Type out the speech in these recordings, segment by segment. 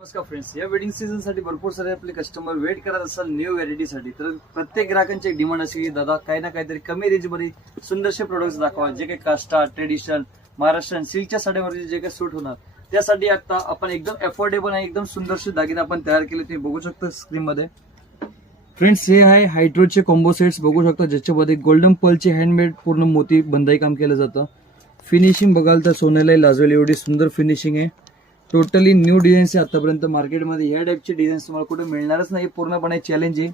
नमस्कार फ्रेंड्स, या wedding season साठी भरपूर सारे आपले कस्टमर वेट करत असाल न्यू व्हॅरायटीसाठी. तर प्रत्येक ग्राहकांची एक डिमांड अशी की दादा काही ना काहीतरी कमी रेंज मध्ये सुंदरसे प्रोडक्ट्स दाखवा, जे काही कास्टा ट्रेडिशनल महाराष्ट्रीयन सिल्कच्या साड्यांवरती जे काही सूट होणार. त्यासाठी आता आपण एकदम अफोर्डेबल आणि एकदम सुंदरसे दागिने आपण तयार केले. तुम्ही बघू शकता स्क्रीन मध्ये. फ्रेंड्स, हे आहे हायड्रोचे कॉम्बो सेट्स बघू शकता, ज्याच्यामध्ये गोल्डन पर्लचे हँडमेड पूर्ण मोती बंदाई काम केलं जातं. फिनिशिंग बघाल तर सोन्यालाही लाजवेल एवढी सुंदर फिनिशिंग आहे. टोटली न्यू डिझाईन्स आहे आतापर्यंत मार्केटमध्ये. ह्या टाईपचे डिझाईन्स तुम्हाला कुठे मिळणारच नाही, पूर्णपणे चॅलेंज आहे.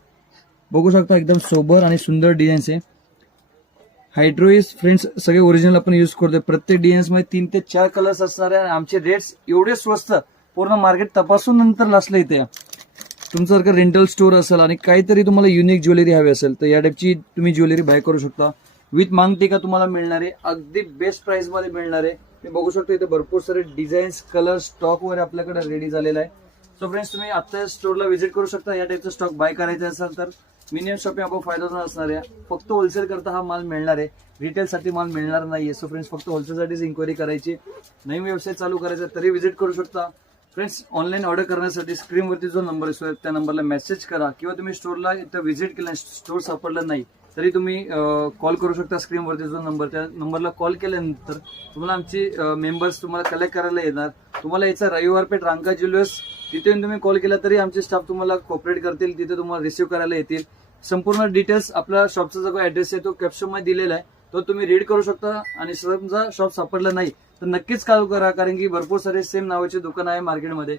बघू शकता एकदम सोबर आणि सुंदर डिझाईन्स आहे. हायड्रोइस फ्रेंड्स सगळे ओरिजिनल आपण यूज करतोय. प्रत्येक डिझाईन्स मध्ये 3 ते 4 कलर्स असणार आहे. आमचे रेट्स एवढे स्वस्त, पूर्ण मार्केट तपासून नंतर लासले इथे. तुमचं जर का रेंटल स्टोर असेल आणि काहीतरी तुम्हाला युनिक ज्वेलरी हवी असेल तर या टाईपची तुम्ही ज्वेलरी बाय करू शकता. विथ मांगटिका तुम्हाला मिळणार आहे, अगदी बेस्ट प्राइस मध्ये मिळणार आहे. तुम्ही बघू शकता इथे भरपूर सारे डिझाईन्स कलर स्टॉक वगैरे आपल्याकडे रेडी झालेला आहे. सो फ्रेंड्स, तुम्ही आता स्टोरला व्हिजिट करू शकता. या टाईपचा स्टॉक बाय करायचा असेल तर मिनिमम शॉपिंग अबाव 5,000 असणार आहे. फक्त होलसेल करता हा माल मिळणार आहे, रिटेल साठी माल मिळणार नाहीये. सो फ्रेंड्स, फक्त होलसेलसाठीच इन्क्वायरी करायची. नवीन व्यवसाय चालू करायचा तरी व्हिजिट करू शकता. फ्रेंड्स, ऑनलाईन ऑर्डर करण्यासाठी स्क्रीनवरती जो नंबर असतो त्या नंबरला मेसेज करा, किंवा तुम्ही स्टोरला इथं व्हिजिट केलं स्टोर सापडलं नाही तरी तुम्ही कॉल करू शकता. स्क्रीनवरती जो नंबर त्या नंबरला कॉल केल्यानंतर तुम्हाला आमची मेंबर्स तुम्हाला कलेक्ट करायला येणार. तुम्हाला याचा रविवार पेठ रांका ज्वेलर्स तिथे तुम्ही कॉल केला तरी आमचे स्टाफ तुम्हाला कोऑपरेट करतील, तिथे तुम्हाला रिसिव्ह करायला येतील. संपूर्ण डिटेल्स आपल्या शॉपचा जो ऍड्रेस आहे तो कॅप्शन मध्ये दिलेला आहे, तो तुम्ही रीड करू शकता. आणि समजा शॉप सापडलं नाही तर नक्कीच कॉल करा, कारण की भरपूर सारे सेम नावाचे दुकान आहे मार्केटमध्ये.